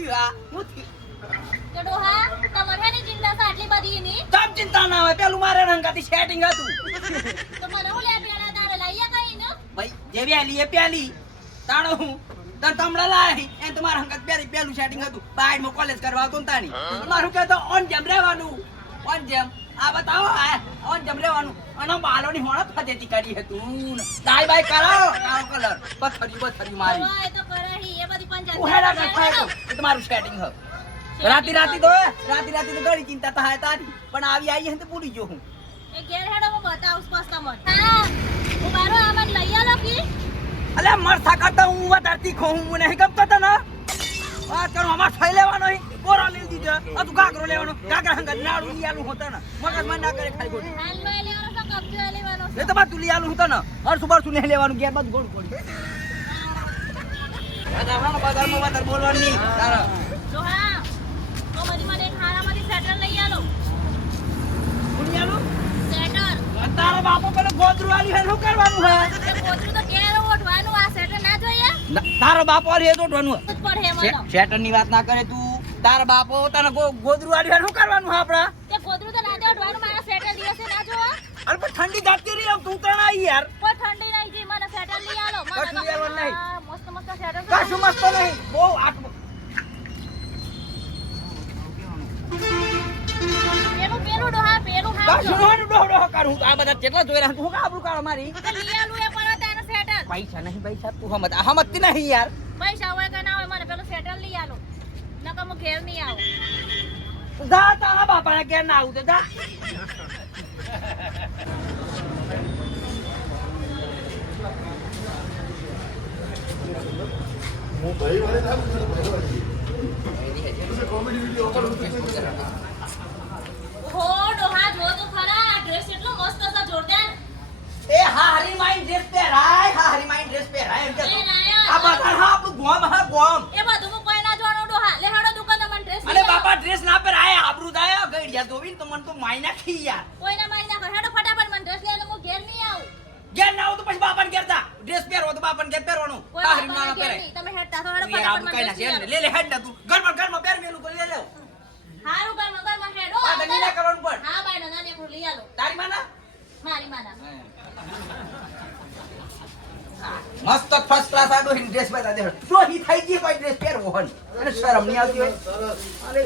થયું હું તો ડોહા તમારે ની ચિંતા છે આટલી બધી ની તમ ચિંતા ના હોય પેલું મારે રંગાતી સેટિંગ હતું તો મને હું લે પેલા તારે લઈએ કઈ ને ભાઈ જેવી આલી એ પેલી તાણો હું તન તમડા લાય એ તમારા હંગત પેલું સેટિંગ હતું બાઈડ માં કોલેજ કરવા આવતો ને તાણી મારું કહેતો ઓન જેમ રહેવાનું ઓન જેમ આ બતાવો ઓન જેમ રહેવાનું અને બાલોની હોણ ફજેતી કરી હતું દાઈ બાઈ કરાવો કાળો કલર પથરી મારી ઓય તો કરહી એ બધી પંચાયત ઉહેડા નાખાય તો તમારું સેટિંગ હ રાતી તો ઘણી ચિંતા થાય તારી પણ આવી હે તો પૂરી જો હું એ ઘેર હેડો હું બતાવું સ્પષ્ટ તમને હા હું બારો આમન લઈ આલો કી અલે મરસા કરતા હું વધારતી ખોહું હું નહીં ગમતો તને વાત કરો અમાર થઈ લેવાનો કોરો લઈ દીધો આ તું કાકરો લેવાનો કાકરા હંગત નાડું લઈ આલું હોતા ને મગજ માં ના કરે ખાલી ગોળી હાલ લઈ લેવાનો તો કબજો લેવાનો એ તો બાદ તું લઈ આલું હોતા ને અરસું બરસું નહીં લેવાનું ઘેર બાદ ગોળ પડી બજારમાં વધારે બોલવાનું નહીં તારા તો હા તો મને એક હારામાંથી સેટર લઈ આલો કોણ લઈ આલું સેટર તારા બાપો પેલો ગોદરું આલી હે શું કરવાનું હે તે કોતરું તો ઘેર ઓઢવાનું આ સેટર ના જોઈએ તારો બાપો આલી હે તો ઓઢવાનું જ પડે મને શેટર ની વાત ના કરે તું તારા બાપો તને ગોદરું આલી હે શું કરવાનું હે આપડા તે કોતરું તો ના દે ઓઢવાનું મારા સેટર દિવસે ના જોવા અરે પણ ઠંડી જાતી રહી આમ તું તણ આવી યાર કોઈ ઠંડી નહીં જી મને સેટર લઈ આલો કશું લઈ આવવાનું નહીં. મસ્ત સેટર કશું મસ્ત નહીં બહુ આટલું પેલું ડોહા પેલું કશું હાવ નહીં ડોહો કરું આ બધા કેટલા જોઈ રહ્યા હું કાબરું કાઢો મારી તો લઈ આલું એ પર તારા સેટર પૈસા નહીં પૈસા તું હમતી નહીં યાર પૈસા હોય કે ના હોય મને પેલું સેટર લઈ આલો નકર હું ઘેર નહીં આવું જા તારા બાપાને ઘેર ના આવું તો જા હો ડોહા જો તો ખરા આ ડ્રેસ એટલો મસ્ત છે જોરદાર એ હારી માઈન ડ્રેસ પહેરાય એમ કે એ નાયા આ બધા હા આપણું ગોમ હા ગોમ એ બધું હું કોઈ ના જોણો ડોહા લે હાડો દુકાન મને ડ્રેસ અરે બાપા ડ્રેસ ના પહેરાય આબરૂ થાય ગઈડિયા ધોવીને તો મન તો માઈ નાખી યાર કોઈ ના મારી ના હેડો ફટાફટ મને ડ્રેસ લઈ આલો હું ઘેર નહીં આવું ઘેર ના આવું તો પછી બાપાને ઘેર જા ડ્રેસ પહેરવો તો બાપાને ઘેર પહેરવાનું કોઈ હારી ના બાપાને ઘેર પહેરાય નહીં તમે હેડતા તો હેડો યાર ફટાફટ આબરૂ મને કઈ ડ્રેસ લઈ ના આલો લે હેડ ના તું ઘરમાં પહેર મેલું તો લે લે હારું ઘરમાં હેડો આ તો નીના કરવાનું પણ હા બાઈ ના ને લઈ આલો તારી માના મારી માના મસ્ત ફર્સ્ટ ક્લાસ આડો હિન ડ્રેસ પહેરા દે જો હી થઈ ગઈ કોઈ ડ્રેસ પહેરવો હન અને શરમ નહીં આવતી હોય અરે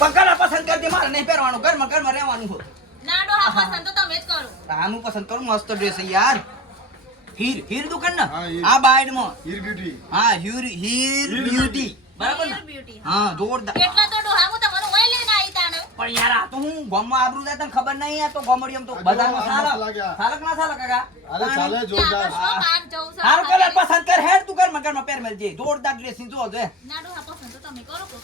પકડા પસંદ કરજે મારે નહીં પહેરવાનું ઘરમાં રહેવાનું હો ના ડોહા પસંદ તો તમે જ કરો આનું પસંદ કરું મસ્ત ડ્રેસ છે યાર હીર દુકાન ને હા, હીર. આ બાઈડ માં હીર બ્યુટી હા હીર બ્યુટી બરાબર ને Hair beauty. હા જોરદાર એટલા તો ડોહા હું તમને ઓય લઈને આવી તાણે પણ યાર આ તો હું ગામમાં આબરૂ જાય તને ખબર નહીં આ તો ગોમડિયમ તો આ બજારમાં જો, આ મસ્ત સાલક લાગ્યા. સાલક ના સાલક કાકા અરે ચાલે કે જોરદાર આપણે શું બહાર જવું છે હારો કલર પસંદ કર હેડ તું ઘરમાં પહેર મેલ જે જોરદાર ડ્રેસિંગ જો જો ના ડોહા પસંદ તો તમે કરો કો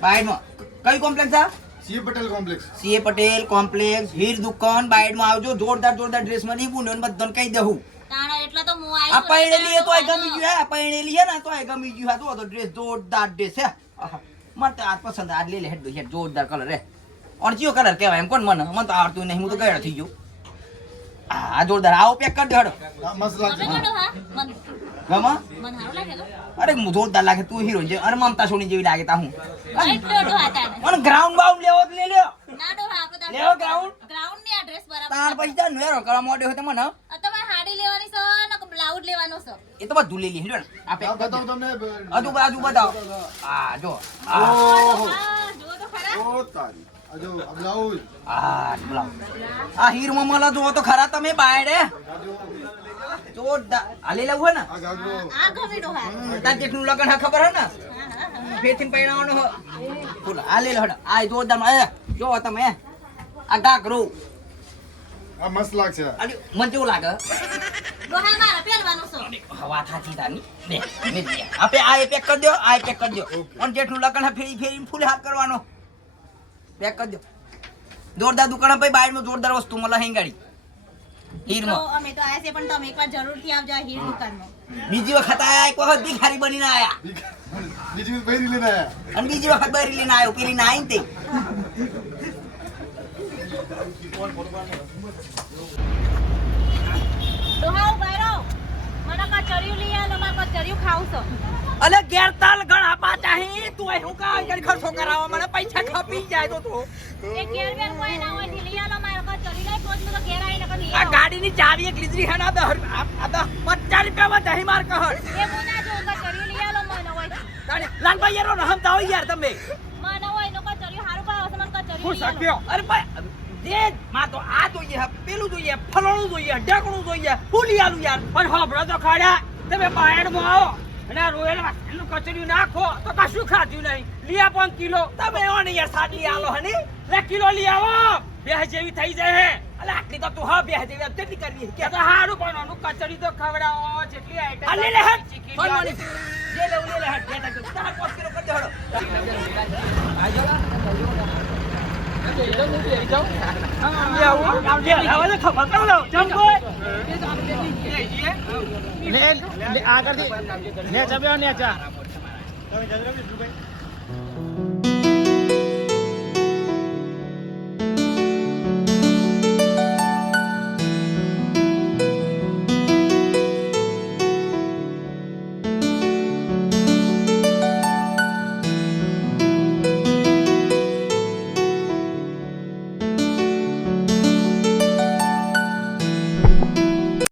બાઈડમાં કઈ કોમ્પ્લેક્સ આ CA Patel complex CA Patel complex Heer દુકાન બાઈડમાં આવજો જોરદાર ડ્રેસ માં નહીં પૂનન બધાને કહી દઉં તાણા એટલા તો હું આ પૈણેલી એ તો આ ગમી ગયું હે પૈણેલી હે ને તો આ ગમી ગયું હે તો ડ્રેસ જોરદાર ડ્રેસ હે આહા. મને તો આ પસંદ આ લે લે હેડ હેડ જોરદાર કલર હે ઓણચીયો કલર કહેવાય એમ કોણ મને તો આવડતું નહીં હું તો ગયો થઈ ગયો આ જોરદાર આવો પેક કરી દે હેડો આ મસ્ત તમે લાગશે તો ડોહા મન ગમા મન હારું લાગે તો અરે હું જોરદાર લાગે તું હીરોઈન છે અને મમતા સોની જેવી લાગે તા હું એટલો ડોહા તાણે અને ગ્રાઉન્ડ બાઉન્ડ લેવો તો લે લ્યો ના ડોહા આપણે લેવો ground? ગ્રાઉન્ડ ની આ ડ્રેસ તાર બરાબર પછી તાર નેરો કરવા મોડે હોય તો મને તમારે હાડી લેવાની છે ને બ્લાઉઝ લેવાનો છે એ તો બધું લઈ લે હેડો ને આ પેક આ કરી દે. બતાવું તમને બાજુ બતાવો આ જો આ ઓહો હા જો તો ખરા ઓ તારી આ જો આ બ્લાઉઝ આ બોલાવો. આ હીર મમલા જો તો ખરા તમે બાયડે આ જો જોરદાર આલે લેવું હે ને આ ગાગરો આ ગમે ડોહા તાર જેટલું લગન હા ખબર હે ને હા હા હા ફેથી પહેરાવાનો હો બોલો આ લે લો હડો આ જોરદાર એ જો તમે આ ગાગરો આ મસ્ત લાગશે અને મને જેવું લાગે ડોહા મારે પહેરવાનો છે હવા થાતી તાની બે મે દે આપે આ પેક કરી દો આ પેક કરી દો Okay. અને જેટલું લગન હા ફેરી ફૂલ હાથ કરવાનો પેક કરી દો જોરદાર દુકાન પર બાયમાં જોરદાર વસ્તુ મળે હેંગાડી તો હીરમાં અમે તો આયા છે પણ તમે એકવાર જરૂરથી આવજો આ હીર દુકાનમાં બીજી વખત આયા એક વખત ભિખારી બનીને આયા બીજી પહેરી લઈને આયા અને બીજી વખત બરી લઈને આવ્યો પેલી ના આઈ ને તે ડોહા ઉભા રહો મને કચરિયું લઈ આવો મારે કચરિયું ખાવું છે અલે ઘેર તાલ ઘણા પાટા હી તું અહીં હું કામ કરી ખર્ચો કરાવવા મને પૈસા ખપી જાય તો તું એ ઘેર બેન કોઈ ના હોય થી લઈ આલો મારા પાસે ચડી જાય તો જ મને ઘેર આવીને કદી આ ગાડીની ચાવી એક લીધરી હે ના આ 50 રૂપિયામાં દહીં માર કહળ એ મુના જો કચરી લઈ આલો મને હોય લાલભાઈ યારો રહમતા હોય યાર તમે મને હોય નો કચરી હારું પાવ મને કચરી હું શક્યો અરે ભાઈ જે માં તો આ જોઈએ પેલું જોઈએ ફલોણું જોઈએ ઢેકણું જોઈએ ફૂલી આલુ યાર પણ હોબળો તો ખાડા તમે બાયડમાં આવો અને રોયલ વાસણનું કચરિયું નાખો તો કશું ખાધું નહીં લીયા 5 કિલો તમે ઓને યાર સાડી આલો હની લે કિલો લઈ આવો બે જેવી થઈ જાય હે અલે આટલી તો તું હા બે જેવી કેટલી કરવી કે તો હારું પણ ઓનું કચરી તો ખવડાવો જેટલી આઈટમ અલે લે હટ ફોન મોની જે લે ઉલે લે હટ બેટા તો તાર 5 કિલો કરી દેડો આજો આગળ ને ચા